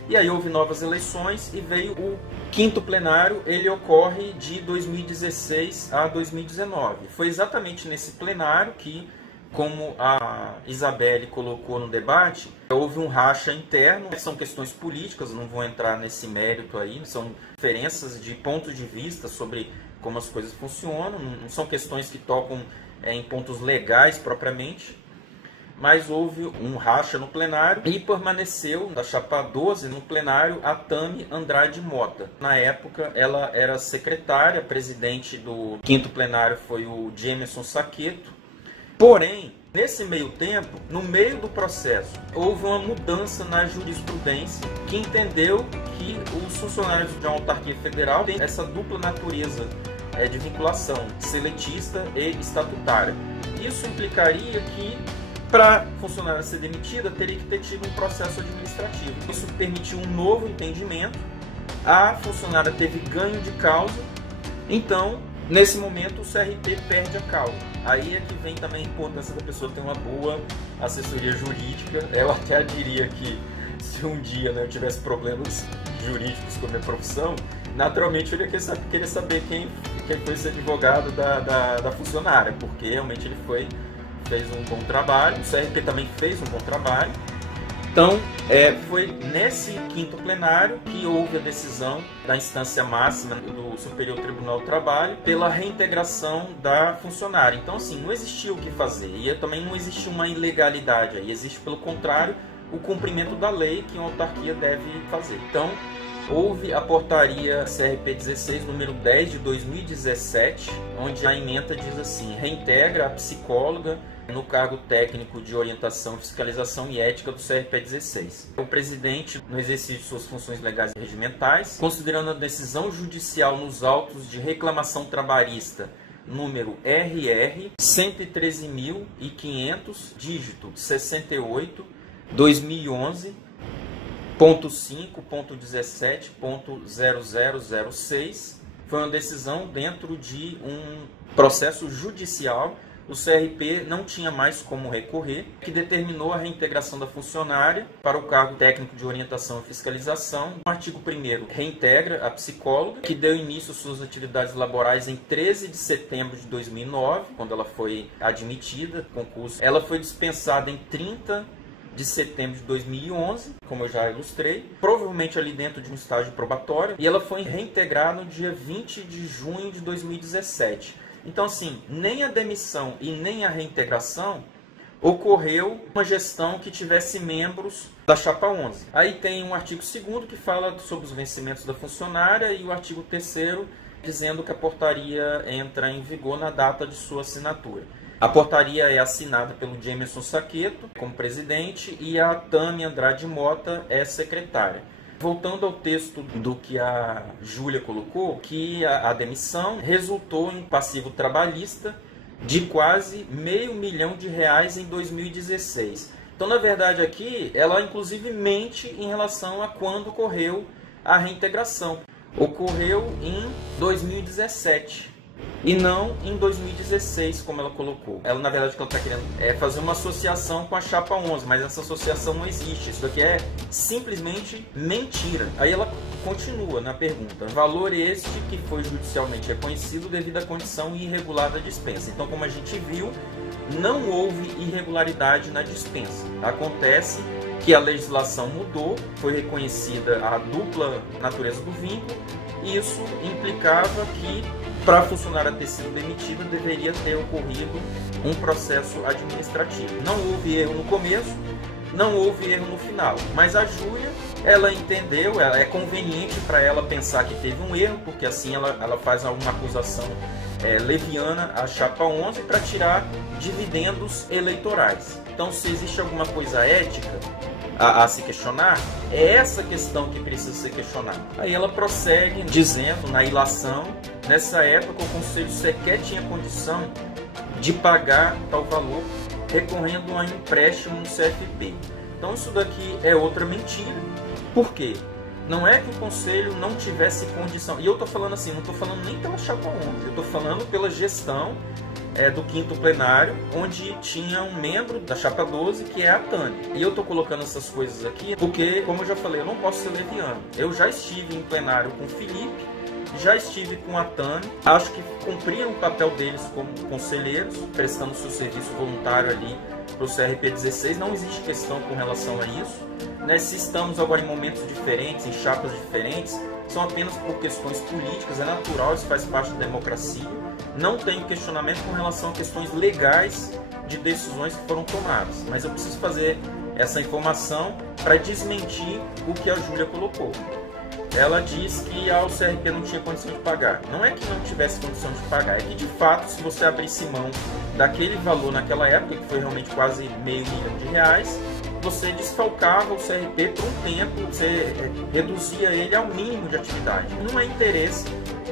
E aí houve novas eleições e veio o quinto plenário, ele ocorre de 2016 a 2019. Foi exatamente nesse plenário que, como a Isabelle colocou no debate, houve um racha interno. São questões políticas, não vou entrar nesse mérito aí, são diferenças de ponto de vista sobre como as coisas funcionam, não são questões que tocam em pontos legais propriamente, mas houve um racha no plenário e permaneceu da chapa 12 no plenário a Tami Andrade Mota. Na época ela era secretária, presidente do quinto plenário foi o Jamerson Saqueto. Porém, nesse meio tempo, no meio do processo, houve uma mudança na jurisprudência que entendeu que os funcionários de uma autarquia federal têm essa dupla natureza de vinculação seletista e estatutária. Isso implicaria que, para a funcionária ser demitida, teria que ter tido um processo administrativo. Isso permitiu um novo entendimento, a funcionária teve ganho de causa, então, nesse momento, o CRP perde a causa. Aí é que vem também a importância da pessoa ter uma boa assessoria jurídica. Eu até diria que se um dia eu tivesse problemas jurídicos com a minha profissão, naturalmente eu ia querer saber quem foi esse advogado da funcionária, porque realmente ele fez um bom trabalho, o CRP também fez um bom trabalho. Então, foi nesse quinto plenário que houve a decisão da instância máxima do Superior Tribunal do Trabalho pela reintegração da funcionária. Então, assim, não existia o que fazer e também não existe uma ilegalidade aí, existe, pelo contrário, o cumprimento da lei que uma autarquia deve fazer. Então, houve a portaria CRP 16, número 10 de 2017, onde a ementa diz assim: reintegra a psicóloga no cargo técnico de orientação, fiscalização e ética do CRP 16. O presidente, no exercício de suas funções legais e regimentais, considerando a decisão judicial nos autos de reclamação trabalhista número RR 113.500, dígito 68, 2011, .5.17.0006, foi uma decisão dentro de um processo judicial. O CRP não tinha mais como recorrer, que determinou a reintegração da funcionária para o cargo técnico de orientação e fiscalização. O artigo 1º reintegra a psicóloga, que deu início às suas atividades laborais em 13 de setembro de 2009, quando ela foi admitida ao concurso. Ela foi dispensada em 30 de setembro de 2011, como eu já ilustrei, provavelmente ali dentro de um estágio probatório, e ela foi reintegrada no dia 20 de junho de 2017. Então, assim, nem a demissão e nem a reintegração ocorreu uma gestão que tivesse membros da chapa 11. Aí tem um artigo 2º que fala sobre os vencimentos da funcionária e o artigo 3º dizendo que a portaria entra em vigor na data de sua assinatura. A portaria é assinada pelo Jamerson Saqueto como presidente e a Tami Andrade Mota é secretária. Voltando ao texto do que a Júlia colocou, que a demissão resultou em passivo trabalhista de quase R$500 milhão em 2016. Então, na verdade, aqui, ela inclusive mente em relação a quando ocorreu a reintegração. Ocorreu em 2017. E não em 2016, como ela colocou. Ela, na verdade, o que ela está querendo é fazer uma associação com a chapa 11, mas essa associação não existe. Isso daqui é simplesmente mentira. Aí ela continua na pergunta: valor este que foi judicialmente reconhecido devido à condição irregular da dispensa. Então, como a gente viu, não houve irregularidade na dispensa. Acontece que a legislação mudou, foi reconhecida a dupla natureza do vínculo, e isso implicava que, para a funcionária ter sido demitida, deveria ter ocorrido um processo administrativo. Não houve erro no começo, não houve erro no final, mas a Júlia, ela entendeu, é conveniente para ela pensar que teve um erro, porque assim ela faz alguma acusação leviana à chapa 11 para tirar dividendos eleitorais. Então, se existe alguma coisa ética, a se questionar, é essa questão que precisa ser questionada. Aí ela prossegue dizendo, na ilação, nessa época o Conselho sequer tinha condição de pagar tal valor, recorrendo a um empréstimo no CFP. Então isso daqui é outra mentira. Por quê? Não é que o Conselho não tivesse condição. E eu estou falando assim, não estou falando nem pela Chapa 11, eu estou falando pela gestão do 5º plenário, onde tinha um membro da Chapa 12, que é a Tânia. E eu estou colocando essas coisas aqui porque, como eu já falei, eu não posso ser leviano. Eu já estive em plenário com o Felipe, já estive com a Tânia, acho que cumpriram o papel deles como conselheiros, prestando seu serviço voluntário ali para o CRP 16, não existe questão com relação a isso. Se estamos agora em momentos diferentes, em chapas diferentes, são apenas por questões políticas, é natural, isso faz parte da democracia. Não tenho questionamento com relação a questões legais de decisões que foram tomadas, mas eu preciso fazer essa informação para desmentir o que a Júlia colocou. Ela diz que o CRP não tinha condição de pagar. Não é que não tivesse condição de pagar, é que de fato, se você abrisse mão daquele valor naquela época, que foi realmente quase R$500 mil, você desfalcava o CRP por um tempo, você reduzia ele ao mínimo de atividade. Não é interesse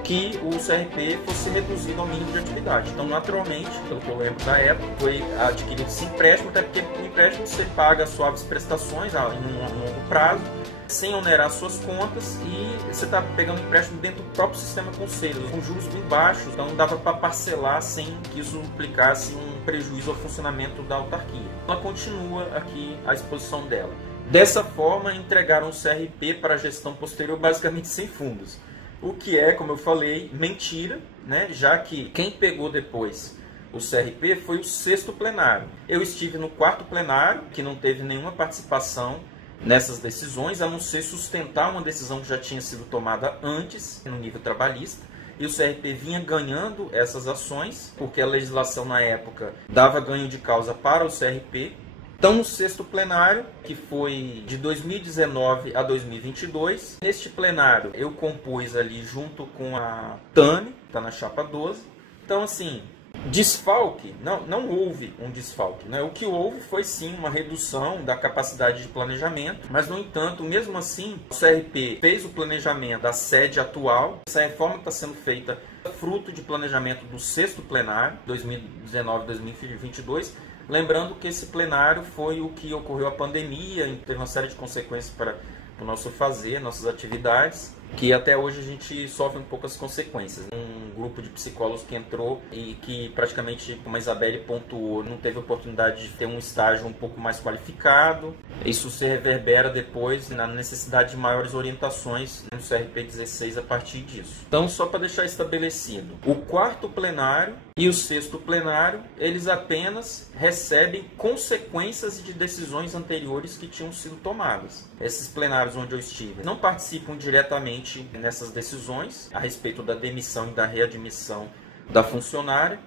que o CRP fosse reduzido ao mínimo de atividade. Então, naturalmente, pelo que eu lembro da época, foi adquirido esse empréstimo, até porque o empréstimo você paga suaves prestações em um longo prazo, sem onerar suas contas, e você está pegando empréstimo dentro do próprio sistema conselho, com juros bem baixos, então dava para parcelar sem que isso implicasse um prejuízo ao funcionamento da autarquia. Ela continua aqui a exposição dela. Dessa forma, entregaram o CRP para a gestão posterior basicamente sem fundos. O que é, como eu falei, mentira, né? Já que quem pegou depois o CRP foi o 6º plenário. Eu estive no 4º plenário, que não teve nenhuma participação nessas decisões, a não ser sustentar uma decisão que já tinha sido tomada antes, no nível trabalhista, e o CRP vinha ganhando essas ações, porque a legislação na época dava ganho de causa para o CRP. Então, no 6º plenário, que foi de 2019 a 2022, neste plenário eu compus ali junto com a Tânia, que está na Chapa 12. Então, assim, desfalque, não houve um desfalque, né? O que houve foi sim uma redução da capacidade de planejamento, mas no entanto, mesmo assim, o CRP fez o planejamento da sede atual. Essa reforma está sendo feita fruto de planejamento do 6º plenário, 2019-2022, lembrando que esse plenário foi o que ocorreu a pandemia, e teve uma série de consequências para o nosso fazer, nossas atividades, que até hoje a gente sofre um pouco as consequências. Um grupo de psicólogos que entrou e que praticamente, como a Isabelle pontuou, não teve oportunidade de ter um estágio um pouco mais qualificado. Isso se reverbera depois na necessidade de maiores orientações no CRP 16 a partir disso. Então, só para deixar estabelecido, o 4º plenário e o 6º plenário, eles apenas recebem consequências de decisões anteriores que tinham sido tomadas. Esses plenários onde eu estive não participam diretamente nessas decisões a respeito da demissão e da readmissão da funcionária,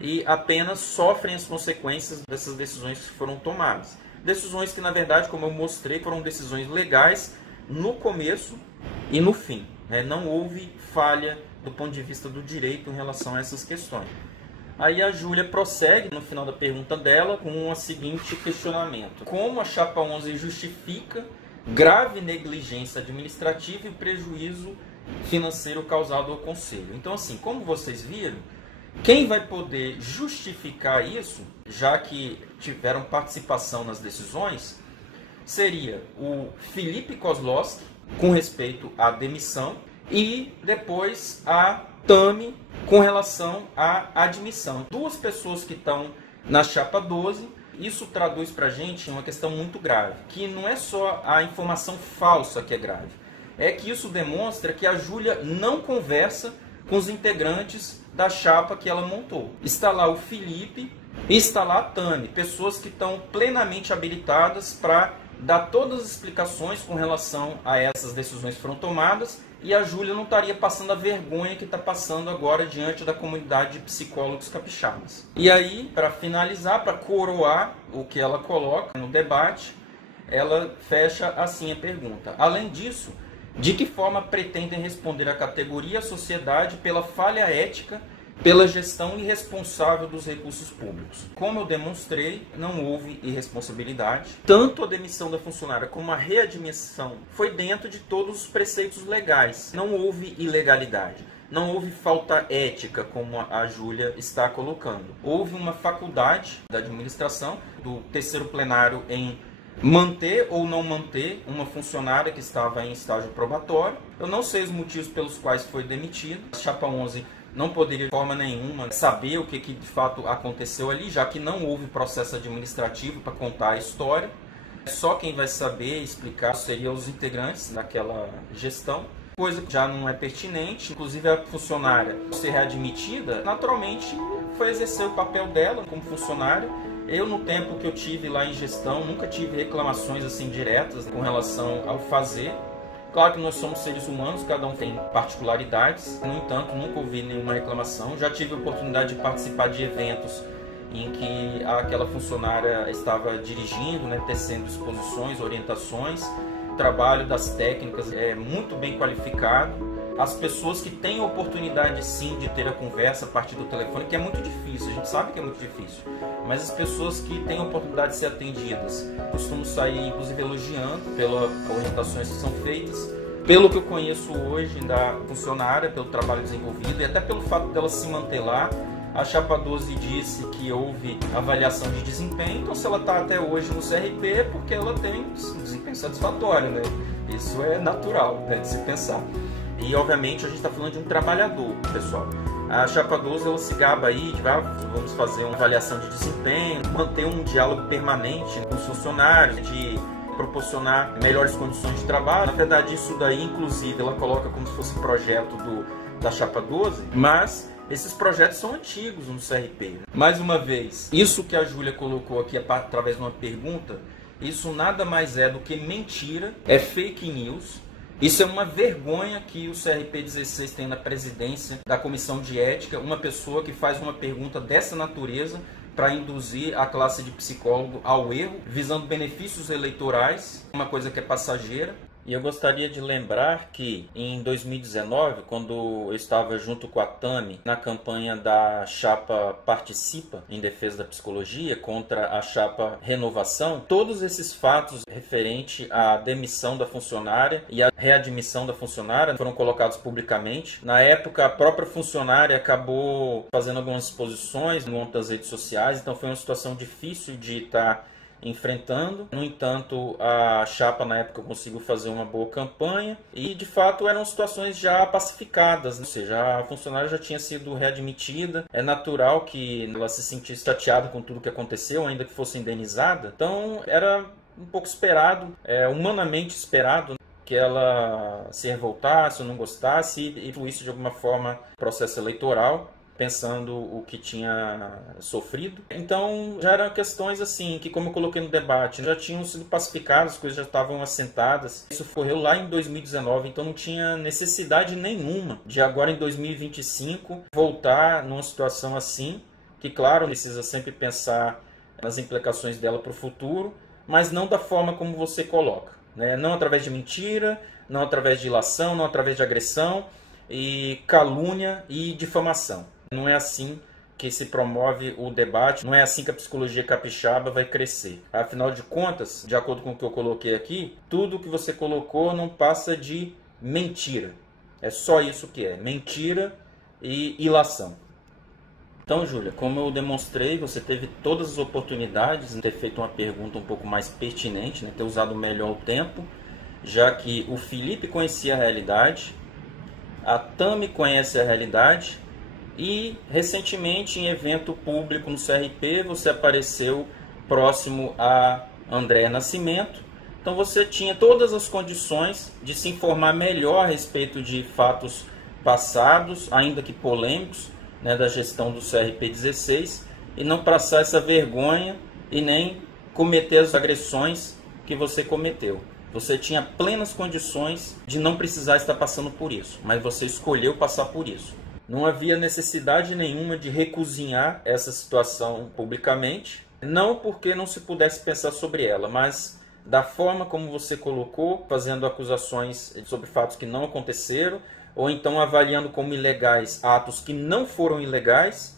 e apenas sofrem as consequências dessas decisões que foram tomadas. Decisões que, na verdade, como eu mostrei, foram decisões legais no começo e no fim, né? Não houve falha do ponto de vista do direito em relação a essas questões. Aí a Júlia prossegue no final da pergunta dela com o seguinte questionamento: como a Chapa 11 justifica grave negligência administrativa e prejuízo financeiro causado ao Conselho? Então, assim, como vocês viram, quem vai poder justificar isso, já que tiveram participação nas decisões, seria o Felipe Kozlowski, com respeito à demissão, e depois a Tami, com relação à admissão. Duas pessoas que estão na Chapa 12. Isso traduz para a gente uma questão muito grave, que não é só a informação falsa que é grave, é que isso demonstra que a Júlia não conversa com os integrantes da chapa que ela montou. Está lá o Felipe e está lá a Tami, pessoas que estão plenamente habilitadas para dar todas as explicações com relação a essas decisões que foram tomadas, e a Júlia não estaria passando a vergonha que está passando agora diante da comunidade de psicólogos capixabas. E aí, para finalizar, para coroar o que ela coloca no debate, ela fecha assim a pergunta: além disso, de que forma pretendem responder à categoria e à sociedade pela falha ética pela gestão irresponsável dos recursos públicos. Como eu demonstrei, não houve irresponsabilidade. Tanto a demissão da funcionária como a readmissão foi dentro de todos os preceitos legais. Não houve ilegalidade. Não houve falta ética, como a Júlia está colocando. Houve uma faculdade da administração, do terceiro plenário, em manter ou não manter uma funcionária que estava em estágio probatório. Eu não sei os motivos pelos quais foi demitida. A Chapa 11 não poderia de forma nenhuma saber o que de fato aconteceu ali, já que não houve processo administrativo para contar a história. Só quem vai saber explicar seriam os integrantes daquela gestão. Coisa que já não é pertinente, inclusive a funcionária ser readmitida, naturalmente foi exercer o papel dela como funcionária. Eu, no tempo que eu tive lá em gestão, nunca tive reclamações assim diretas com relação ao fazer. Claro que nós somos seres humanos, cada um tem particularidades, no entanto, nunca ouvi nenhuma reclamação. Já tive a oportunidade de participar de eventos em que aquela funcionária estava dirigindo, né, tecendo exposições, orientações. O trabalho das técnicas é muito bem qualificado. As pessoas que têm a oportunidade sim de ter a conversa a partir do telefone, que é muito difícil, a gente sabe que é muito difícil, mas as pessoas que têm a oportunidade de ser atendidas costumam sair inclusive elogiando pelas orientações que são feitas. Pelo que eu conheço hoje da funcionária, pelo trabalho desenvolvido e até pelo fato dela se manter lá, a Chapa 12 disse que houve avaliação de desempenho, então se ela está até hoje no CRP é porque ela tem um desempenho satisfatório, né? Isso é natural, né, de se pensar. E obviamente a gente está falando de um trabalhador, pessoal. A Chapa 12 ela se gaba aí de vamos fazer uma avaliação de desempenho, manter um diálogo permanente com os funcionários, de proporcionar melhores condições de trabalho. Na verdade, isso daí, inclusive, ela coloca como se fosse projeto da Chapa 12, mas esses projetos são antigos no CRP. Mais uma vez, isso que a Júlia colocou aqui através de uma pergunta, isso nada mais é do que mentira, é fake news. Isso é uma vergonha que o CRP 16 tem na presidência da Comissão de Ética, uma pessoa que faz uma pergunta dessa natureza para induzir a classe de psicólogo ao erro, visando benefícios eleitorais, uma coisa que é passageira. E eu gostaria de lembrar que em 2019, quando eu estava junto com a Tami na campanha da Chapa Participa em defesa da psicologia contra a Chapa Renovação, todos esses fatos referentes à demissão da funcionária e à readmissão da funcionária foram colocados publicamente. Na época, a própria funcionária acabou fazendo algumas exposições em outras redes sociais, então foi uma situação difícil de estar enfrentando. No entanto, a Chapa na época conseguiu fazer uma boa campanha e de fato eram situações já pacificadas, ou seja, a funcionária já tinha sido readmitida, é natural que ela se sentisse chateada com tudo que aconteceu, ainda que fosse indenizada, então era um pouco esperado, humanamente esperado, que ela se revoltasse ou não gostasse e influísse de alguma forma no processo eleitoral, pensando o que tinha sofrido. Então já eram questões assim, que como eu coloquei no debate, já tinham sido pacificadas, as coisas já estavam assentadas. Isso ocorreu lá em 2019, então não tinha necessidade nenhuma de agora em 2025 voltar numa situação assim, que claro, precisa sempre pensar nas implicações dela para o futuro, mas não da forma como você coloca, né? Não através de mentira, não através de ilação, não através de agressão e calúnia e difamação. Não é assim que se promove o debate, não é assim que a psicologia capixaba vai crescer. Afinal de contas, de acordo com o que eu coloquei aqui, tudo que você colocou não passa de mentira. É só isso que é, mentira e ilação. Então, Júlia, como eu demonstrei, você teve todas as oportunidades de ter feito uma pergunta um pouco mais pertinente, né, ter usado melhor o tempo, já que o Felipe conhecia a realidade, a Tami conhece a realidade, e recentemente em evento público no CRP você apareceu próximo a André Nascimento, então você tinha todas as condições de se informar melhor a respeito de fatos passados, ainda que polêmicos, né, da gestão do CRP 16 e não passar essa vergonha e nem cometer as agressões que você cometeu. Você tinha plenas condições de não precisar estar passando por isso, mas você escolheu passar por isso. Não havia necessidade nenhuma de recozinhar essa situação publicamente, não porque não se pudesse pensar sobre ela, mas da forma como você colocou, fazendo acusações sobre fatos que não aconteceram, ou então avaliando como ilegais atos que não foram ilegais,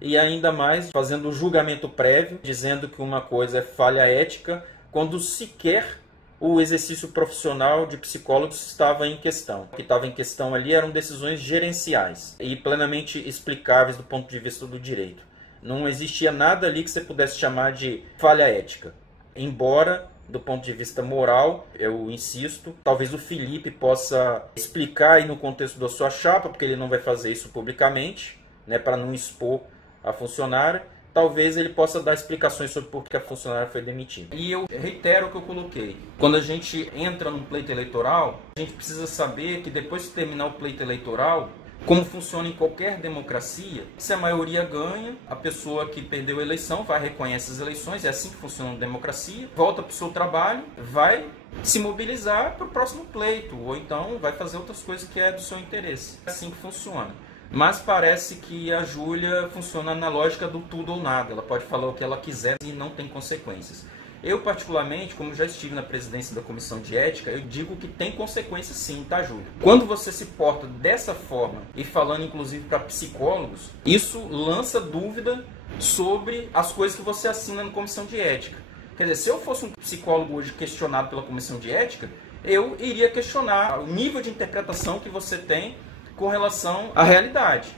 e ainda mais fazendo julgamento prévio, dizendo que uma coisa é falha ética, quando sequer o exercício profissional de psicólogos estava em questão. O que estava em questão ali eram decisões gerenciais e plenamente explicáveis do ponto de vista do direito. Não existia nada ali que você pudesse chamar de falha ética. Embora, do ponto de vista moral, eu insisto, talvez o Felipe possa explicar aí no contexto da sua chapa, porque ele não vai fazer isso publicamente, né, para não expor a funcionária. Talvez ele possa dar explicações sobre por que a funcionária foi demitida. E eu reitero o que eu coloquei. Quando a gente entra num pleito eleitoral, a gente precisa saber que depois de terminar o pleito eleitoral, como funciona em qualquer democracia, se a maioria ganha, a pessoa que perdeu a eleição vai reconhecer as eleições, é assim que funciona a democracia, volta para o seu trabalho, vai se mobilizar para o próximo pleito, ou então vai fazer outras coisas que é do seu interesse. É assim que funciona. Mas parece que a Júlia funciona na lógica do tudo ou nada. Ela pode falar o que ela quiser e não tem consequências. Eu, particularmente, como já estive na presidência da Comissão de Ética, eu digo que tem consequências sim, tá, Júlia? Quando você se porta dessa forma, e falando inclusive para psicólogos, isso lança dúvida sobre as coisas que você assina na Comissão de Ética. Quer dizer, se eu fosse um psicólogo hoje questionado pela Comissão de Ética, eu iria questionar o nível de interpretação que você tem com relação à realidade.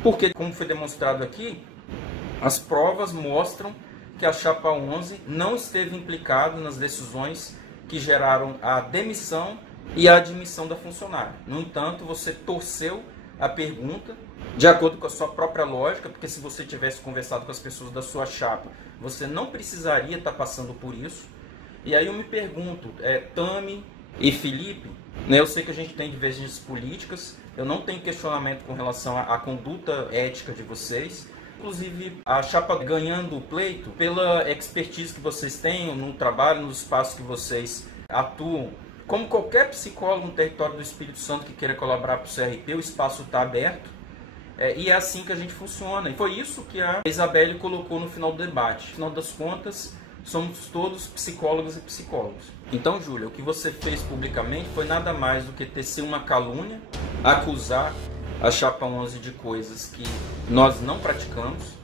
Porque, como foi demonstrado aqui, as provas mostram que a Chapa 11 não esteve implicada nas decisões que geraram a demissão e a admissão da funcionária. No entanto, você torceu a pergunta de acordo com a sua própria lógica, porque se você tivesse conversado com as pessoas da sua chapa, você não precisaria estar passando por isso. E aí eu me pergunto, Tami e Felipe, né, eu sei que a gente tem divergências políticas, eu não tenho questionamento com relação à conduta ética de vocês. Inclusive, a chapa ganhando o pleito, pela expertise que vocês têm no trabalho, nos espaços que vocês atuam. Como qualquer psicólogo no território do Espírito Santo que queira colaborar para o CRP, o espaço está aberto. E é assim que a gente funciona. E foi isso que a Isabelle colocou no final do debate. No final das contas, somos todos psicólogos e psicólogos. Então, Júlia, o que você fez publicamente foi nada mais do que tecer uma calúnia, acusar a Chapa 11 de coisas que nós não praticamos,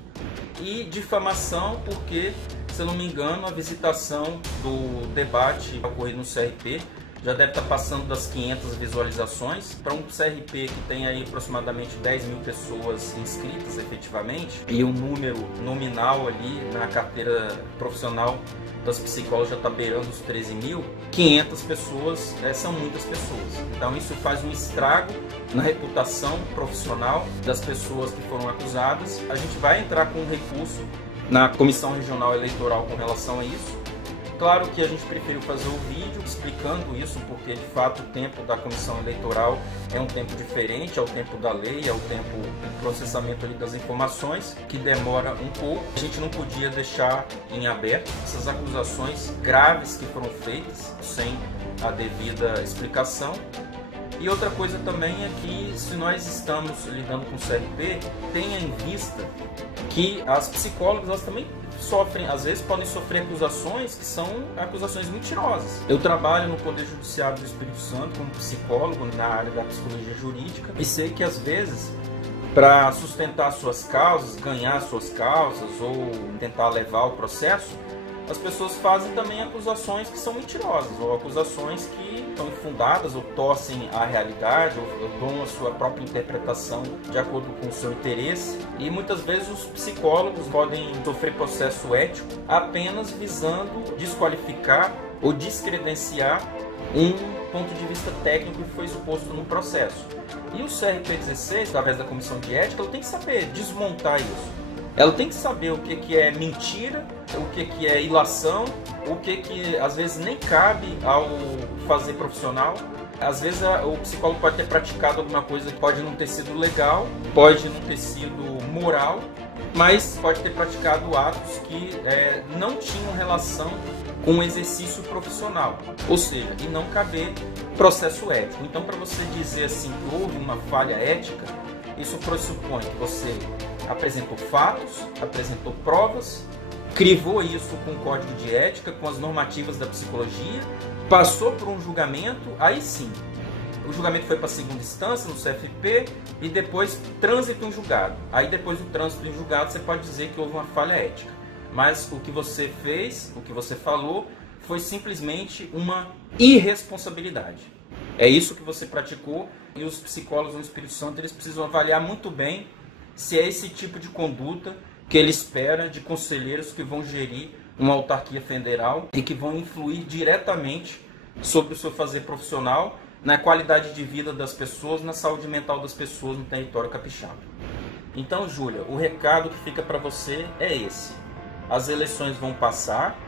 e difamação porque, se eu não me engano, a visitação do debate ocorrido no CRP já deve estar passando das 500 visualizações. Para um CRP que tem aí aproximadamente 10 mil pessoas inscritas efetivamente, e o número nominal ali na carteira profissional das psicólogas já está beirando os 13 mil, 500 pessoas são muitas pessoas. Então isso faz um estrago na reputação profissional das pessoas que foram acusadas. A gente vai entrar com um recurso na Comissão Regional Eleitoral com relação a isso. Claro que a gente preferiu fazer o vídeo explicando isso, porque de fato o tempo da comissão eleitoral é um tempo diferente, é o tempo da lei, é o tempo do processamento ali das informações, que demora um pouco. A gente não podia deixar em aberto essas acusações graves que foram feitas sem a devida explicação. E outra coisa também é que, se nós estamos lidando com o CRP, tenha em vista que as psicólogas elas também sofrem, às vezes podem sofrer acusações que são acusações mentirosas. Eu trabalho no Poder Judiciário do Espírito Santo como psicólogo na área da psicologia jurídica e sei que às vezes, para sustentar suas causas, ganhar suas causas ou tentar levar o processo, as pessoas fazem também acusações que são mentirosas, ou acusações que estão infundadas, ou torcem a realidade, ou dão a sua própria interpretação de acordo com o seu interesse. E muitas vezes os psicólogos podem sofrer processo ético apenas visando desqualificar ou descredenciar um ponto de vista técnico que foi exposto no processo. E o CRP16, através da Comissão de Ética, ela tem que saber desmontar isso. Ela tem que saber o que é mentira, o que é ilação, o que às vezes nem cabe ao fazer profissional. Às vezes o psicólogo pode ter praticado alguma coisa que pode não ter sido legal, pode não ter sido moral, mas pode ter praticado atos que não tinham relação com o exercício profissional, ou seja, e não caber processo ético. Então, para você dizer assim que houve uma falha ética, isso pressupõe que você apresentou fatos, apresentou provas, crivou isso com o código de ética, com as normativas da psicologia, passou por um julgamento, aí sim o julgamento foi para a segunda instância, no CFP, e depois trânsito em julgado. Aí depois do trânsito em julgado você pode dizer que houve uma falha ética. Mas o que você fez, o que você falou, foi simplesmente uma irresponsabilidade. É isso que você praticou, e os psicólogos no Espírito Santo eles precisam avaliar muito bem se é esse tipo de conduta que ele espera de conselheiros que vão gerir uma autarquia federal e que vão influir diretamente sobre o seu fazer profissional, na qualidade de vida das pessoas, na saúde mental das pessoas no território capixaba. Então, Júlia, o recado que fica para você é esse. As eleições vão passar,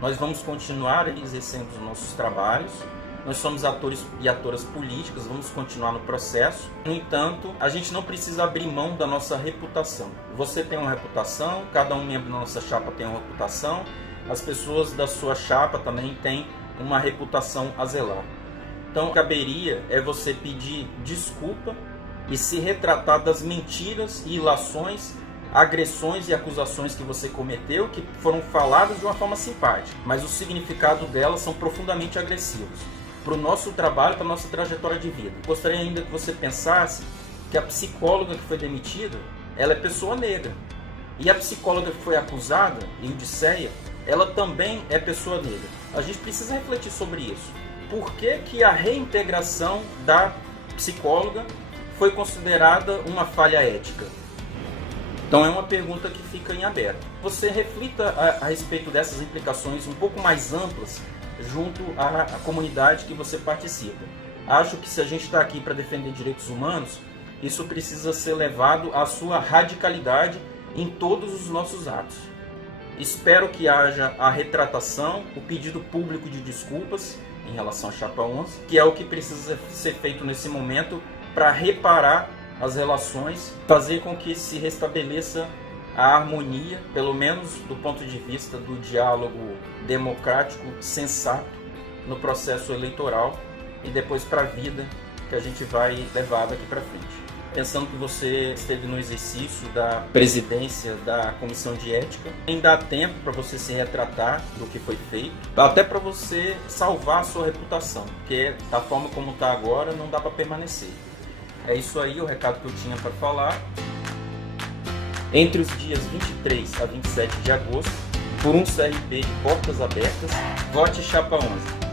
nós vamos continuar exercendo os nossos trabalhos, nós somos atores e atoras políticas, vamos continuar no processo. No entanto, a gente não precisa abrir mão da nossa reputação. Você tem uma reputação, cada um membro da nossa chapa tem uma reputação, as pessoas da sua chapa também têm uma reputação a zelar. Então, caberia é você pedir desculpa e se retratar das mentiras e ilações, agressões e acusações que você cometeu, que foram faladas de uma forma simpática, mas o significado delas são profundamente agressivos para o nosso trabalho, para a nossa trajetória de vida. Gostaria ainda que você pensasse que a psicóloga que foi demitida, ela é pessoa negra. E a psicóloga que foi acusada, Eudicéia, ela também é pessoa negra. A gente precisa refletir sobre isso. Por que que a reintegração da psicóloga foi considerada uma falha ética? Então é uma pergunta que fica em aberto. Você reflita a respeito dessas implicações um pouco mais amplas junto à comunidade que você participa. Acho que se a gente está aqui para defender direitos humanos, isso precisa ser levado à sua radicalidade em todos os nossos atos. Espero que haja a retratação, o pedido público de desculpas em relação à Chapa 11, que é o que precisa ser feito nesse momento para reparar as relações, fazer com que se restabeleça a harmonia, pelo menos do ponto de vista do diálogo democrático, sensato, no processo eleitoral e depois para a vida que a gente vai levar daqui para frente. Pensando que você esteve no exercício da presidência da Comissão de Ética, ainda há tempo para você se retratar do que foi feito, até para você salvar a sua reputação, porque da forma como está agora não dá para permanecer. É isso aí o recado que eu tinha para falar. Entre os dias 23 a 27 de agosto, por um CRP de portas abertas, vote Chapa 11.